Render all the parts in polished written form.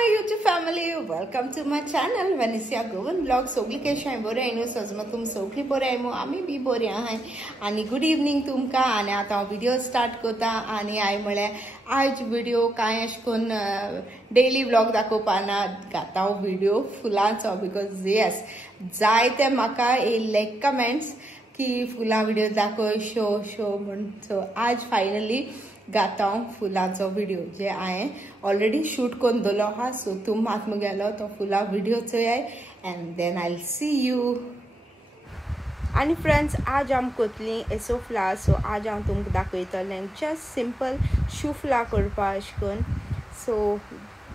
my YouTube family, welcome to my channel Vanessa Govan Vlog. सगळी कशी आहे बरे आहे न्हू सजमा तुम सगळी बरे आहे मो आम्ही बी बरे आहे आणि गुड इवनिंग तुमका आणि आता हांव व्हिडिओ स्टार्ट करता आणि हांवें म्हळ्यार आज व्हिडिओ कांय अशें करून डेली व्लॉग दाखोवपाना घाता हांव व्हिडिओ फुलांचो बिकॉज येस जायते म्हाका येयल्ले कमेंट्स की फुलां व्हिडिओ दाखय शो म्हण सो आज फायनली गाता फुलांचो व्हिडिओ जे हांवें ऑलरेडी शूट करून दवरलो आहा सो तुम मात मुगेलो तो फुलां व्हिडिओ चोयाय and then I will see you. आनी फ्रेंड्स आज आम कोतली एसो फ्लावर सो आज हांव तुमकां दाखयतलें जस्ट सिंपल शू फ्लावर करपा अशें करून so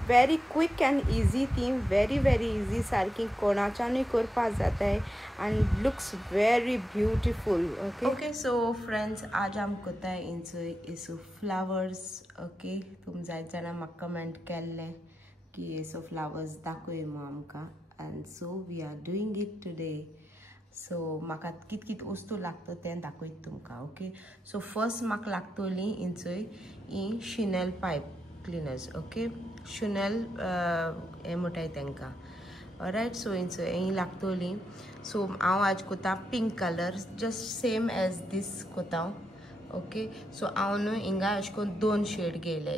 very quick and easy ती वेरी इजी सारकी कोणाच्यानूय करपा जाताय and looks very beautiful. Okay so friends आज आम कोताय इंचो फ्लावर्स ओके तुम जायत जाणां म्हाका कमेंट केल्लें की एसो फ्लावर्स दाखय मो आमकां and so we are doing it today. So म्हाका कित वस्तू लागता तें दाखयत तुमकां. ओके सो फर्स्ट म्हाका लागतली इंचोय ही Chanel pipe cleaners okay Chanel हें म्हणटाय तांकां ऑलरायट. सो इंचो ही लागतली सो हांव आज कोता pink colour just same as this कोता ओके. सो हांव न्हू हिंगा अशें करून दोन शेड घेयले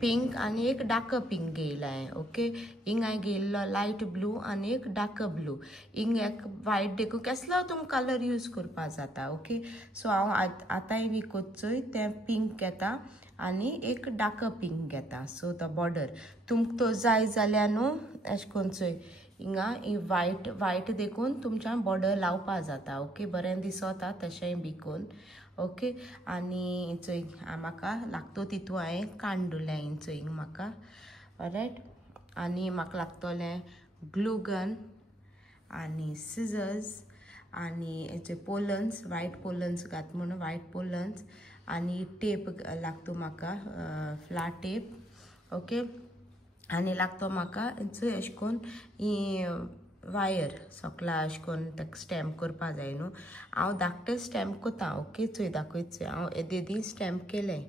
पिंक आनी एक डार्क पिंक घेयला हांवें ओके. हिंग हांवें घेयल्लो लायट ब्लू आनी एक डार्क ब्लू हिंग एक वायट देखून केसलो तुमकां कलर यूज करपा जाता ओके. सो हांव आतांय बी कोचोय तें पिंक घेता आनी एक डार्क पिंक घेता. सो तो बॉर्डर तुमकां तो जाय जाल्यार न्हू अशें करून चोय हिंगा ही वायट देखून तुमच्या बॉर्डर लावपा जाता ओके. बरें दिसता तशेंय बिकून ओके. आनी चोय म्हाका लागतो तितू हांवें कांडुलें इंचो हिंग म्हाका ऑलरायट. आनी म्हाका लागतोलें ग्लू गन आनी सिजर्स आनी हेचे पोलन्स वायट पोलन्स घात म्हणून वायट पोलन्स आनी टेप लागतो म्हाका फ्लॅट टेप ओके. आनी लागतो म्हाका अशें करून ही वायर सोकला अशें करून ताका स्टॅम्प करपा जाय न्हू. हांव धाकटें स्टॅम्प कोता ओके. चोय दाखयत चोय हांव येदी स्टॅम्प केलें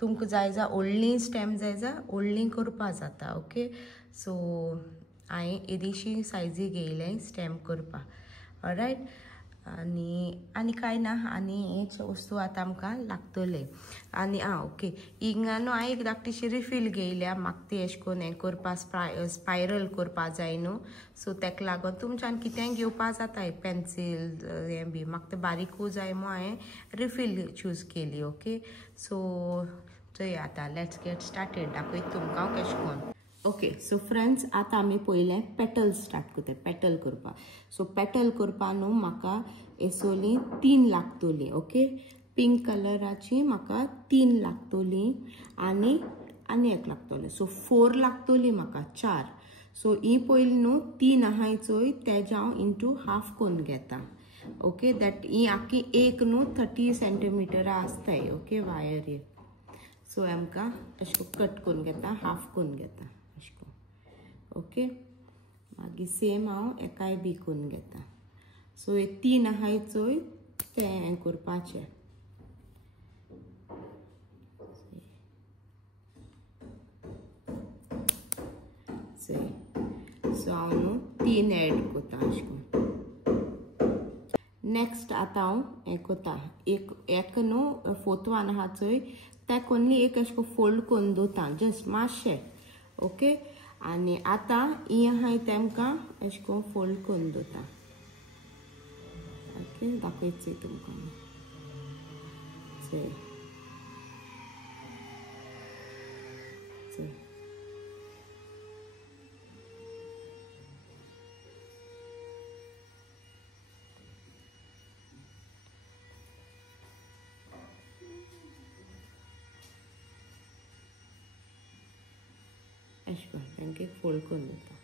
तुमकां जाय जा व्हडली स्टॅम्प जाय जा व्हडली करपा जाता ओके. सो हांवें येदीशी सायजी घेयलें स्टॅम्प करपा ऑलरायट. आनी कांय ना आनी हेच वस्तू आतां आमकां लागतले आनी ओके. हिंगा न्हू हांवें एक धाकटीशी रिफील घेयल्या म्हाका ती अशें करून हें करपा स्पायरल करपा जाय न्हू. सो तेका लागून तुमच्यान कितेंय घेवपा जाताय पेन्सील हें बी म्हाका तें बारीकू जाय मो हांवें रिफील चूज केली ओके. सो चोय आतां लेट्स गेट स्टार्टेड दाखयत तुमकां हांव कशें करून ओके. सो फ्रेंड्स आतां आमी पयलें पेटल स्टार्ट करता पेटल करपा. सो पेटल करपा न्हू म्हाका एसोली 3 लागतली ओके. पिंक कलराची म्हाका 3 लागतली आनी एक लागतलें सो 4 लागतली म्हाका 4. सो ही पयली न्हू 3 आहाय चोय तेजे हांव इंटू हाफ करून घेता ओके. दॅट ही आख्खी एक न्हू 30 सेंटीमिटरां आसताय ओके वायर ही. सो आमकां अशें कट करून घेता हाफ करून घेता ओके. मागीर सेम हांव एकाय बी करून घेता. सो हे 3 आहाय चोय तें हें करपाचें सो हांव न्हू 3 एड कोता अशें करून. नेक्स्ट आतां हांव हें कोता एक न्हू 4th वन आहा चोय तेका ओन्ली एक अशें करून फोल्ड करून दवरता जस्ट मातशें ओके. आनी आतां ही आहाय तेमकां अशें करून फोल्ड करून दवरता ओके. दाखयत चोय तुमकां चोय अशें करून तांकां फोल्ड करून दिता.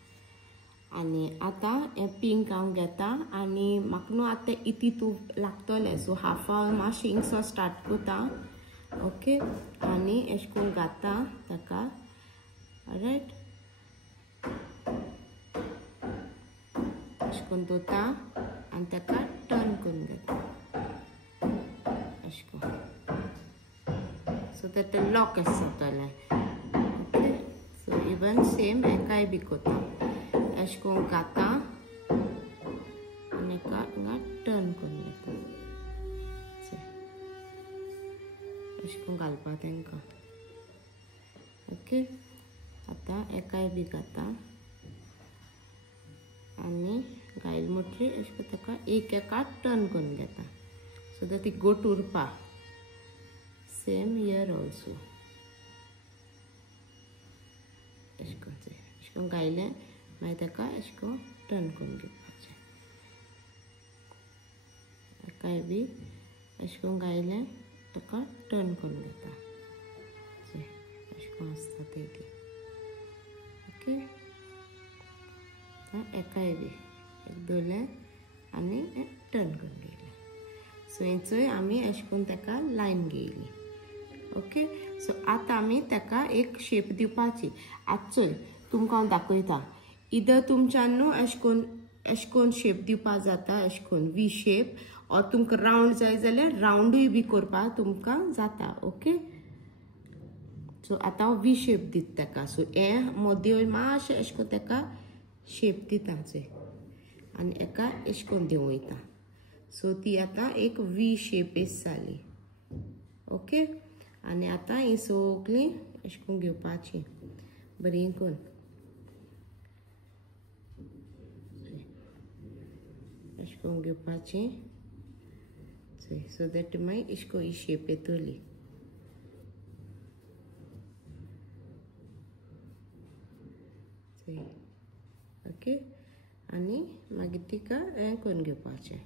आनी आतां हें पिंक हांव घेता आनी म्हाका न्हू आतां इतितू लागतलें सो हाफा मातशें हिंगसो स्टार्ट कोता ओके. आनी अशें करून घाता ताका ऑलरायट अशें करून दवरता आनी ताका टर्न करून घेता अशें करून सो तें लॉक आसा जातलें ओके. सो ही इवन सेम एकाय बी कोता अशें करून घाता आनी एका हिंगा टर्न करून घेता अशें करून घालपा तांकां ओके आतां एकाय बी घाता आनी घायल म्हणटरी अशें करून ताका एक एका टर्न करून घेता सो दॅट ती गोट उरपा सेम हियर ऑल्सो अशें करून घायलें मागीर ताका अशें करून टर्न करून घेवपाचें एकाय बी अशें करून घायलें ताका टर्न करून घेता अशें करून आसता तें ओके एकाय बी एक दवरलें आनी टर्न करून घेयलें सो हेंचोय आमी अशें करून ताका लायन घेयली ओके सो आतां आमी ताका एक शेप दिवपाची आतां चल तुमकां हांव दाखयता इदर तुमच्यान न्हू अशें करून शेप दिवपा जाता अशें करून वी शेप ऑर तुमकां रावंड जाय जाल्यार रावंडूय बी करपाक तुमकां जाता ओके सो आतां हांव वी शेप दिता ताका सो हें मदीं मातशें अशें करून ताका शेप दिता चोय आनी एका अशें करून दिवं वयता सो ती आतां एक वी शेपेस जाली ओके आनी आतां ही सगळीं अशें करून घेवपाची बरी करून अशें करून घेवपाची सो दॅट मागीर अशें करून ही शेप येतली ओके आनी मागीर तिका हें करून घेवपाचें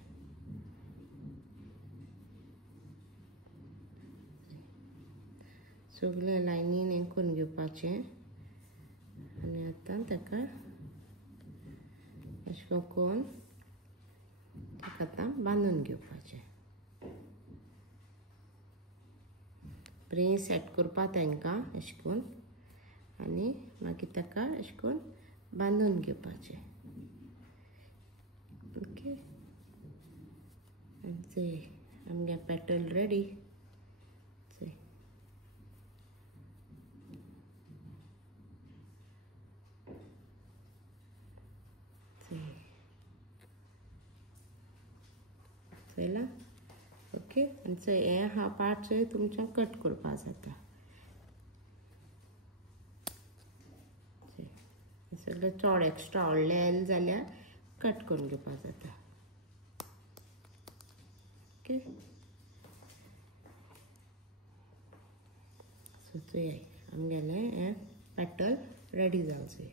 सगळें लायनीन हें करून घेवपाचें आनी आतां ताका अशें करून ताका आतां बांदून घेवपाचें बरें सेट करपा तांकां अशें करून आनी मागीर ताका अशें करून बांदून घेवपाचें ओके आमगे पेटल रेडी चला ओके आनी हें हा पार्ट तुमच्या कट करपा जाता सगळें चड एक्स्ट्रा व्हडलें आयलें जाल्यार कट करून घेवपा जाता ओके सो चोय आमगेलें हें पेटल रेडी जावं जाय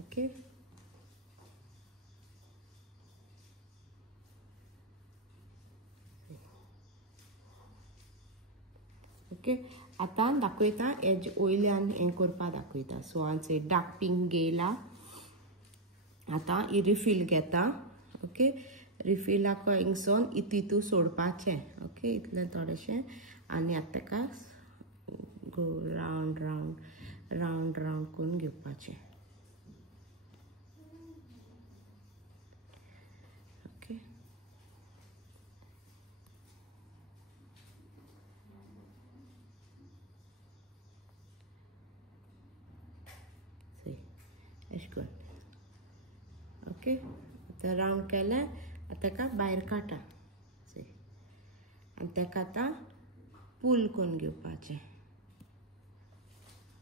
ओके ओके आतां दाखयता हेजे वयल्यान हें करपा दाखयता सो हांव डार्क पिंक घेयला आतां ही रिफील घेता ओके रिफिलाक हिंगसोन हितू सोडपाचें ओके इतलें थोडेशें आनी आतां ताका गो रावंड रावंड रावंड रावंड करून घेवपाचें ओके अशें करून ओके आतां रावंड केलें आतां ताका भायर काडटा आनी ताका आतां पूल करून घेवपाचें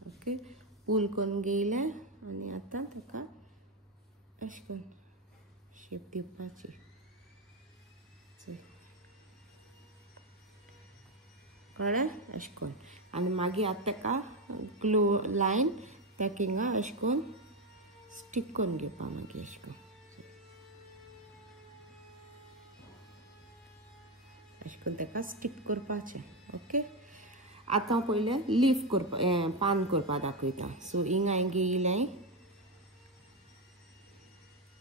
ओके पूल करून घेयलें आनी आतां ताका अशें करून शेप दिवपाची कळ्ळें अशें करून आनी मागीर आतां ताका ग्लू लायन ताका हिंगा अशें करून स्टीक करून घेवपा मागीर अशें करून अशें करून ताका स्टीक करपाचें ओके आतां पयलें लीफ करपा पान करपा दाखयता सो हिंगा हांवें घेयलें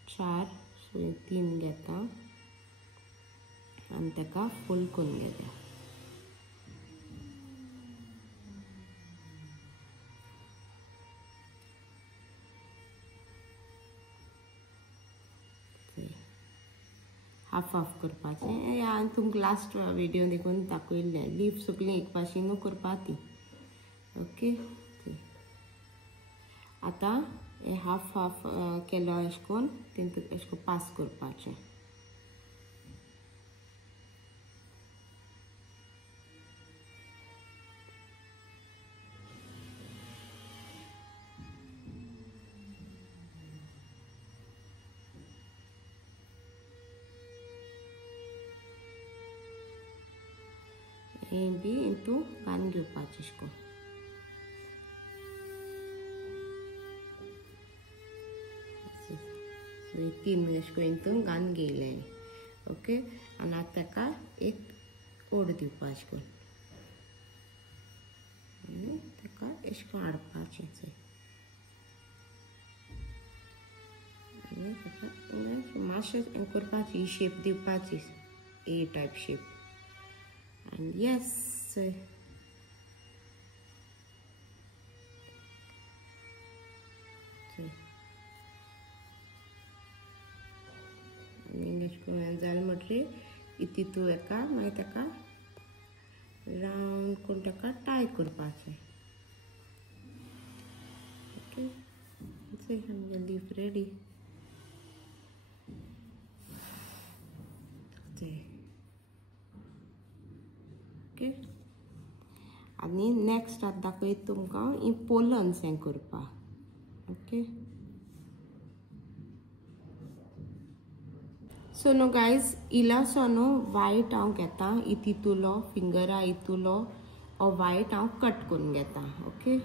4 सो 3 घेता आनी ताका फोल्ड करून घेता हाफ हाफ करपाचें हांवें तुमकां लास्ट विडियो देखून दाखयल्लें लीफ सगळीं एक भाशेन करपा ती ओके आता हे हाफ हाफ केलो अशें करून तेंका अशें करून पास करपाचें. हे बी हितून घालून घेवपाचें अशें करून. सो हे 3 अशें करून हितून घालून घेयले. ओके. आनी आतां ताका एक ओड दिवपाचें अशें करून आनी ताका अशें करून हाडपाचें चोय. आनी ताका मातशें हें करपाचें, ही शेप दिवपाची, ए टायप शेप. And yes, जालें म्हटल्यार तितू एका मागीर ताका राउंड करून ताका टाय करपाचें. ओके. आमगे लीफ रेडी. ओके. आनी नेक्स्ट आतां दाखयता तुमकां ही पोलन्स हें करपा. ओके. सो न्हू गायज, इलासो न्हू वायट हांव घेता, तितूलो फिंगरा हितूलो हो वायट हांव कट करून घेता. ओके.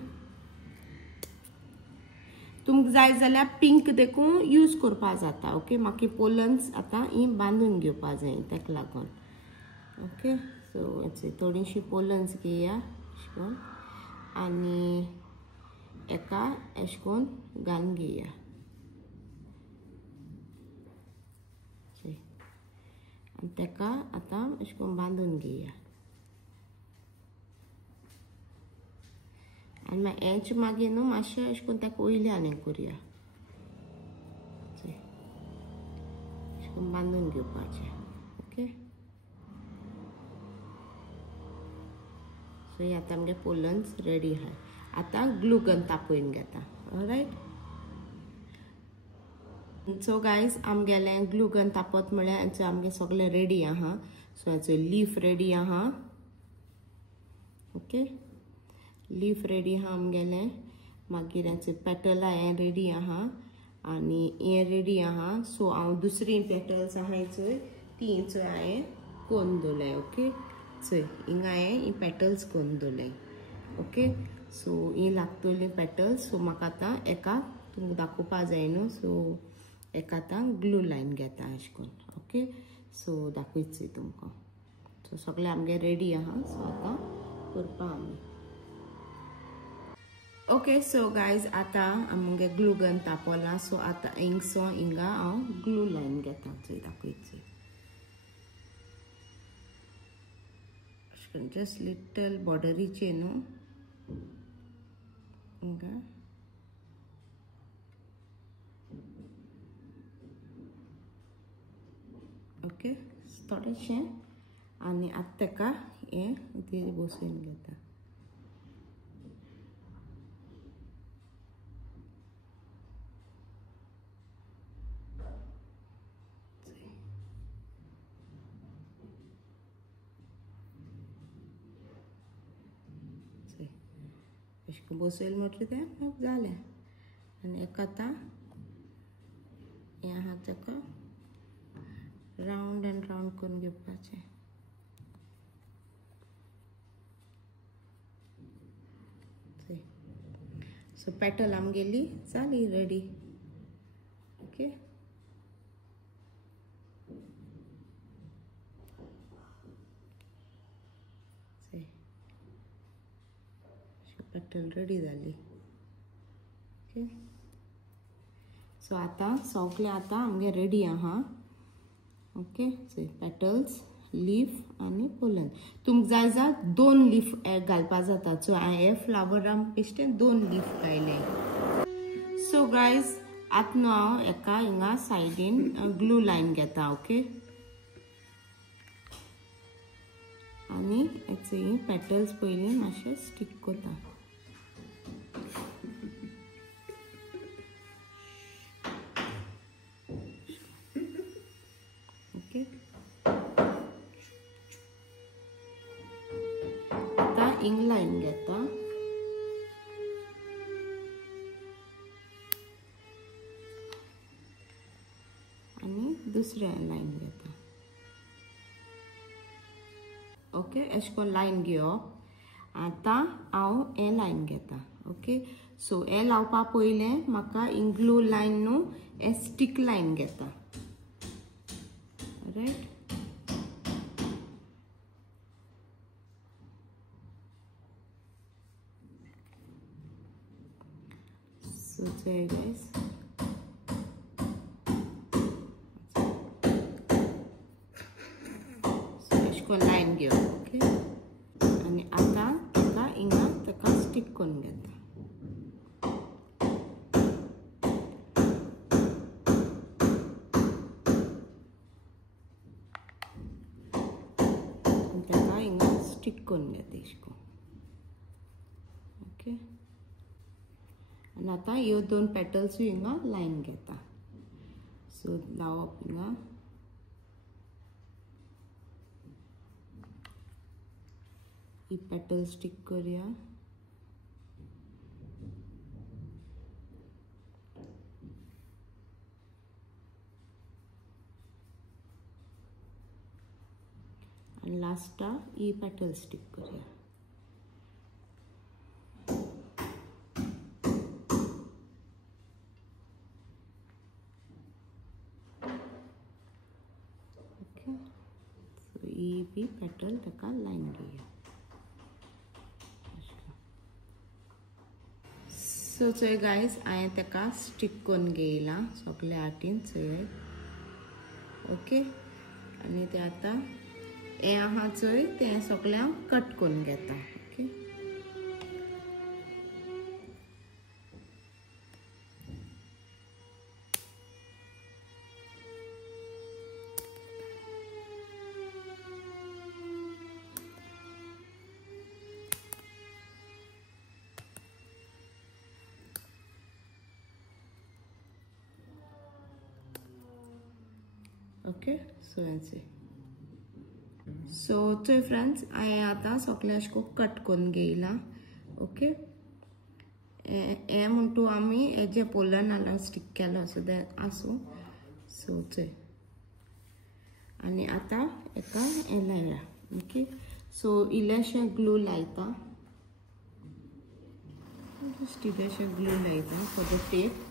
तुमकां जाय जाल्यार पिंक देखून यूज करपा जाता. ओके. म्हाका पोलन्स आतां ही बांदून घेवपा जाय ताका लागून. ओके. सो थोडीशी पोलन्स घेया अशें करून आनी एका अशें करून घालून घेया. आनी ताका आतां अशें करून बांदून घेया. आनी मागीर मागीर न्हू मातशें अशें करून ताका वयल्यान हें करुया. अशें करून बांदून घेवपाचें. ओके. सो हे आतां आमगे पोलन्स रेडी आहा. आतां ग्लू गन तापोवन घेता. ऑलरायट. सो गायज, आमगेलें ग्लू गन तापत म्हळ्यार हाचें आमगे सगळें रेडी आहा. सो हाचो लीफ रेडी आहा. ओके. लीफ रेडी आहा आमगेलें. मागीर हाचें पेटलां हें रेडी आहा आनी हें रेडी आहा. सो हांव दुसरी पेटल्स आहाय चोय ती चोय हांवें कोन्न दवरलें. ओके. चोय हिंगा हांवें ही पेटल्स कोन्न दवरलें. ओके. सो ही लागतलीं पेटल्स. सो म्हाका आतां एका तुमकां दाखोवपा जाय न्हू. सो एका आतां ग्लू लायन घेता अशें करून. ओके. सो दाखयचें तुमकां. सो सगळें आमगे रेडी आहा. सो आतां करपा आमी. ओके. सो गायज, आतां आमगे ग्लू गन तापोला. सो आतां हिंगा हांव ग्लू लायन घेता. चोय दाखयचें. जस्ट लिटल बॉर्डरीचे न्हू हिंगा. ओके. थोडेशें आनी आतां ताका हें बसोवन घेता. अशें बसयलें म्हटलें तें जालें. आनी एक आतां हें आहा ताका राउंड एंड राउंड करून घेवपाचें. सो पेटल आमगेली जाली रेडी. ओके. पेटल रेडी जाली. ओके. सो आतां सगळें आतां आमगे रेडी आहा. ओके. सो पेटल्स, लीफ आनी पोलन. तुमकां जाय जाल्यार 2 लीफ घालपा जाता. सो हांवें फ्लावरां बेश्टें 2 लीफ घायले. सो गायज, आतां न्हू हांव एका हिंगा सायडीन ग्लू लायन घेता. ओके. आनी हेचे पेटल्स पयलीं मातशें स्टीक करता. इंग लाइन घेता आणि दुसऱ्या लाइन घेता ओके अशें करून लाइन घेवप आता हांव हे लाइन घेता ओके सो हे लावपा पयले म्हाका इंग ग्लू लाइन न्हू हे स्टिक लाइन घेता right so there guys so अशें लाइन घेव ओके आणि आता ताका हिंगा ताका स्टिक करून घेता ताका हिंगा स्टिक करून घेता अशें ओके आणि आता ह्यो दोन पेटल्स हिंगा लाइन घेता सो लावप हिंगा ही पेटल स्टिक करूया आणि लास्टा ही पेटल स्टिक करूया ओके सो ही भी पेटल ताका लाइन घेया सो चोय गायज हांवें ताका स्टिक करून घेयला सगळ्या वाटेन चोय ओके आनी ते आतां हें आहा चोय तें सगळ्यांक कट करून घेता ओके ओके सो चोय फ्रेंड्स हांवें आतां सगळें अशें करून कट करून घेयला ओके हे म्हणटू आमी हेजे पोलर नाल्ला स्टिक केलो सो दॅट आसूं सो चोय आनी आतां हेका हें लायया ओके सो इल्लेशें ग्लू लायता जस्ट इल्लेशें ग्लू लायता फॉर द टेप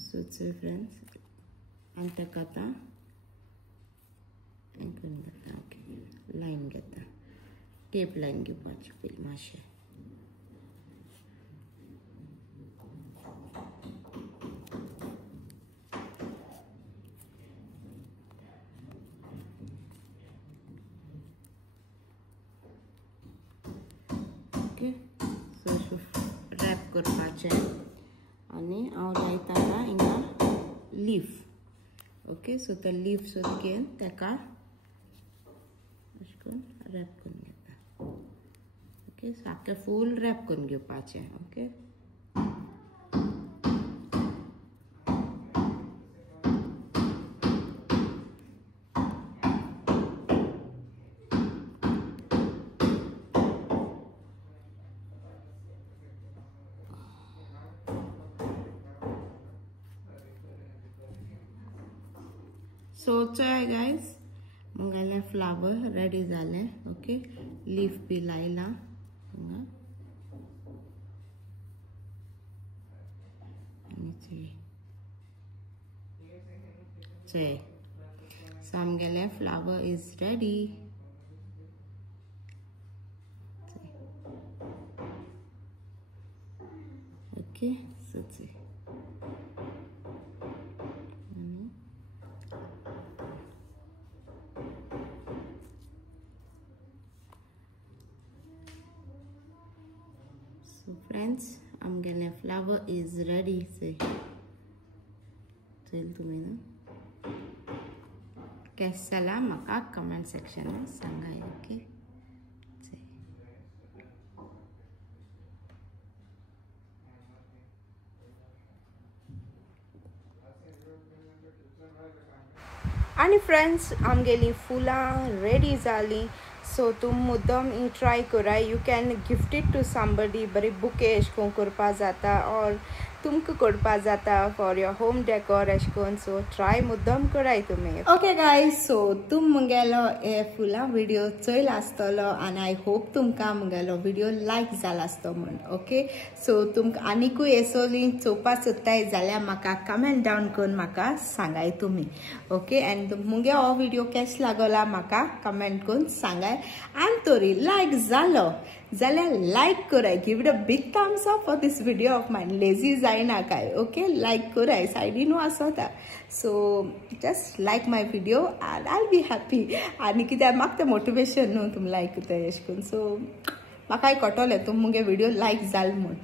सो चोय फ्रेंड्स आनी ताका आतां हें करून घेता ओके लायन घेता टेप लायन घेवपाची पयलीं मातशें ओके सो रॅप करपाचें आनी हांव लायता आतां हिंगा लीफ ओके सो तो लीफ सुद्दां घेवन ताका अशें करून रॅप करून घेता ओके सारकें फूल रॅप करून घेवपाचें ओके सो चोय गायज मंगेलें फ्लावर रेडी जालें ओके लीफ बी लायला हिंगा आनी चोय सो आमगेलें flower is ready okay so चोय So friends, आमगेलें flower is ready. Say, tell तुम्ही ना कशें जालां म्हाका कमेंट सेक्शनान सांगाय ओके आणि फ्रेंड्स आमगेली फुलां रेडी जाली सो तुम मुद्दम ट्राय कराय. You can gift it to somebody. बरी बुके एश कोन करपा जाता और तुमकां करपा जाता फॉर योर होम डेकोर एश कोन. सो ट्राय मुद्दम कराय तुमी. ओके गायज, सो तुम मुगेलो हे फुला व्हिडिओ चोयल आसतलो आनी आय होप तुमकां मुगेलो व्हिडिओ लायक जाला आसतो म्हण. ओके, सो तुमकां आनिकूय एसोली चोवपा सोदताय जाल्यार म्हाका कमेंट डावन करून म्हाका सांगाय तुमी. ओके, एंड मुगे हो व्हिडिओ केश लागला म्हाका कमेंट करून सांगाय. आनी तोरी लायक जालो जाल्यार लायक कराय. Give it a big thumbs up for this video of mine. Lazy जायना काय. ओके, लायक कराय. सायडीन आसता. So just like my video and I be happy. आनी कित्याक म्हाका तें मोटिवेशन न्हू तुम लायक करताय एश कोन्न. सो म्हाकाय कळटलें तुम मुगे व्हिडिओ लायक जाल म्हूण.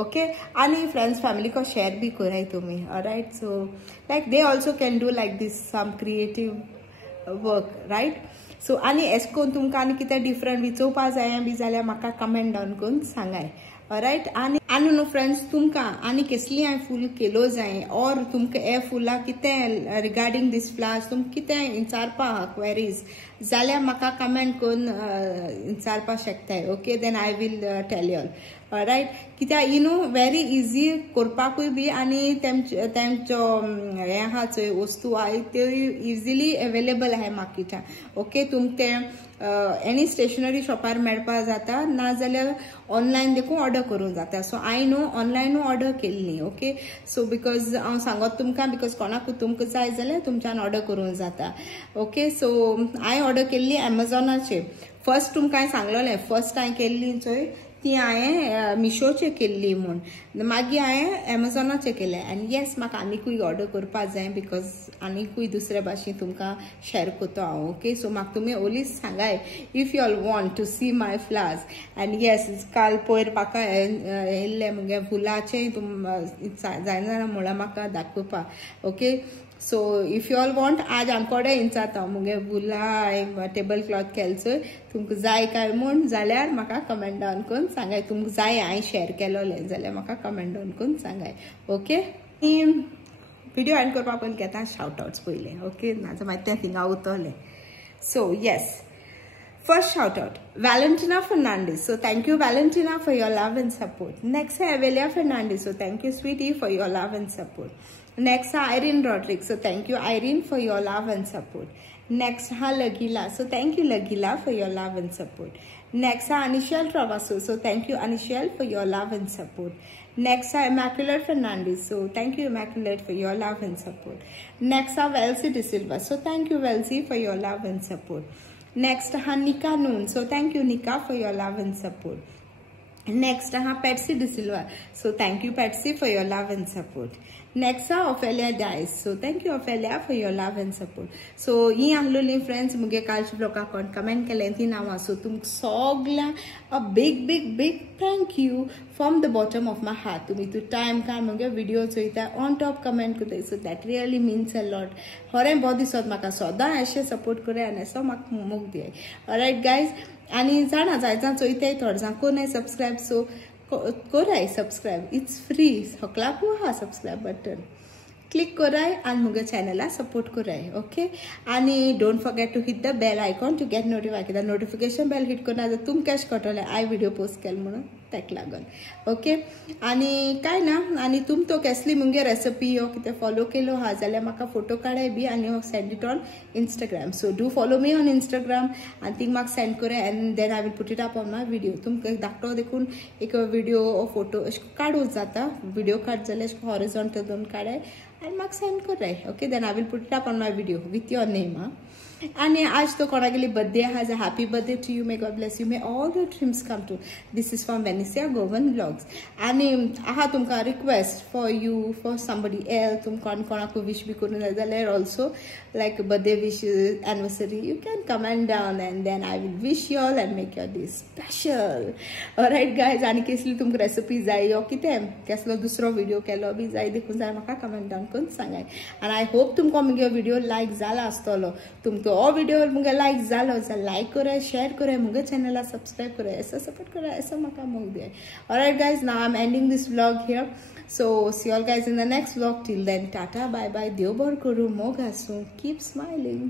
ओके, आनी फ्रेंड्स फॅमिली को शेअर बी कराय तुमी. Alright, so like they also can do like this some creative work, right. So आनी एश कोन्न तुमकां आनी कितें डिफरंट विचोवपा जाय बी जाल्यार म्हाका कमेंट डावन करून सांगाय. ऑलरायट, आनी न्हू फ्रेंड्स तुमकां आनी कसली हांवें फूल केलो जाय और तुमकां हे फुलां कितें रिगार्डींग दीस फ्लावर्स तुमकां कितें विचारपा आहा क्वेरीज जाल्यार म्हाका कमेंट करून विचारपा शकताय. Okay, then I will tell you all. Alright, कित्याक यू नो वेरी इजी करपाकूय बी आनी तेंचो हे आहा चोय वस्तू आहाय त्यो इजिली अवेलेबल आहाय मार्केटान. ओके, तुमकां ते एनी स्टेशनरी शॉपार मेळपा जाता नाजाल्यार ऑनलायन देखून ऑर्डर करूंक जाता. सो हांवें न्हू ऑनलायन ऑर्डर केल्ली. ओके, सो बिकॉज हांव सांगत तुमकां बिकॉज कोणाकूय तुमकां जाय जाल्यार तुमच्यान ऑर्डर करूंक जाता. ओके, सो हांवें ऑर्डर केल्ली एमेझॉनाचेर. फर्स्ट तुमकां हांवें सांगलोलें फर्स्ट हांवें केल्ली चोय ती हांवें मिशोचेर केल्ली म्हूण. मागीर हांवें एमेझॉनाचेर केलें. आनी येस म्हाका आनिकूय ऑर्डर करपा जाय बिकॉज आनिकूय दुसरे भाशेन तुमकां शेअर कोतो हांव. ओके, सो म्हाका तुमी ओलीच सांगाय if you all want to see my flowers. आनी येस काल पयर म्हाका येयल्लें मुगे फुलाचें जायना म्हळ्यार म्हाका दाखोवपा. Okay, so if you all want आज आमकोडे इंचाता मुगे फुलां हांवें टेबल क्लॉथ केल चोय तुमकां जाय काय म्हूण जाल्यार म्हाका कमेंट डावन करून सांगाय. तुमकां जाय हांवें शेअर केलोलें जाल्यार म्हाका कमेंट डावन करून सांगाय. ओके, व्हिडिओ एंड करपा पयलीं घेता शाउट आउट्स पयलें. ओके, नाजाल्यार मागीर तें थिंगा उरतलें. So yes, first shout out Valentina Fernandez. So thank you Valentina for your love and support. Next Avelia Fernandez. So thank you sweetie for your love and support. Next Irene Rodriguez. So thank you Irene for your love and support. Next Lagila. So thank you Lagila for your love and support. Next Anishel Travaso. So thank you Anishel for your love and support. Next Immaculate Fernandez. So thank you Immaculate for your love and support. Next Welsie De Silva. So thank you Welsie for your love and support. Next Nika Noon. So thank you Nika for your love and support. Next Patsy De Silva. So thank you Patsy for your love and support. Next Ophelia Dice. So thank you Ophelia for your love and support. So ही आहलोली friends मुगे कालच्या ब्लॉगा कोण comment केलें ती नांवां. So तुमकां सगळ्यांक a big big big thank you from the bottom of my heart. तुमी तू टायम काड मुगे व्हिडिओ चोयता ऑन टॉप कमेंट करताय. So that really means a lot. खरें बरो दिसत म्हाका. सदां अशें सपोर्ट कराय आनी असो म्हाका मोग दियाय. ऑलरायट गायज, आनी जाणा जाय जाण चोयताय थोडे जाण कोनाय सबस्क्रायब. सो कराय सबस्क्रायब. It's free. सगळ्याकूय आहा सबस्क्रायब बटन. क्लिक कराय आनी मुगे चॅनला सपोर्ट कराय. ओके, आनी don't forget to hit the bell icon to get notify. कित्याक नोटिफिकेशन बेल हिट करना जाल्यार तुमकां कशें कळटलें हांवें व्हिडिओ पोस्ट केलो म्हणून तेका लागून. ओके, आनी कांय ना. आनी तुम तो कसली मुगे रेसिपी ओ कितें फॉलो केलो आहा जाल्यार म्हाका फोटो काडाय बी आनी send it on Instagram. So do follow me on Instagram आनी थिंग म्हाका सेंड कराय and then I will put it up on my video. तुमकां धाकटो देखून एक व्हिडिओ ओ फोटो अशें काडूंक जाता. व्हिडिओ काड जाल्यार अशें हॉरिझॉन्टल दोन काडाय and mark send कराय. Okay, then I will put it up on my video with your name. And आज तो कोणागेली birthday has a happy birthday to you. May God bless you. May all your dreams come true. This is from Vanessa Govan Vlogs. And aha तुमका request for you for somebody else. तुम कोणाको wish भी करून जाल्यार also like birthday wishes, anniversary, you can comment down and then I will wish you all and make your day special. Alright guys, आणि कसली तुमका recipe जाय यो कितें कसलो दुसरो व्हिडिओ केलो बी जाय देखून जाय म्हाका कमेंट डावन करून सांगाय. and I hope तुमको मुगे व्हिडिओ लायक जाला आसतलो. तुमको हो व्हिडिओ मुगे लायक जालो जाल्यार लायक कराय, शेअर कराय, मुगे चॅनला सबस्क्राइब कराय, असो सपोर्ट कराय, असो म्हाका मोग दियाय. Alright guys, now I'm ending this vlog here. So see you all guys in the next vlog. Till then, tata, bye bye. Dev bar koru, mog asu. Keep smiling.